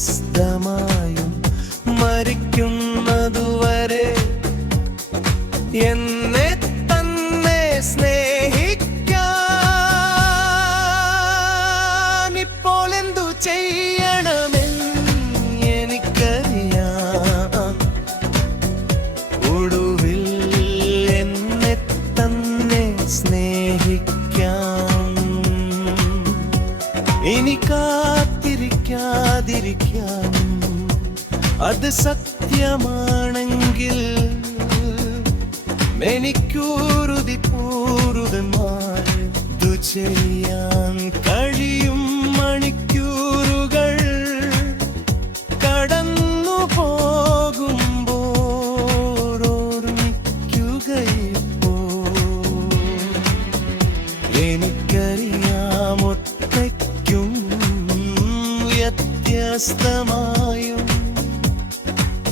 വ്യത്യസ്തമായും മരിക്കുന്നതുവരെ എന്നെ തന്നെ സ്നേഹിക്കപ്പോൾ എന്തു ചെയ്യണമെന്ന് എനിക്കറിയാം. ഒടുവിൽ എന്നെ തന്നെ സ്നേഹിക്കാം. ഇനി ചിരിക്കാതിരിക്കാം അത് സത്യമാണെങ്കിൽ മെനിക്കൂറുതി പൂറുതമായി ചെയ്യാൻ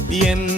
என்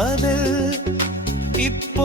காதல். இப்போ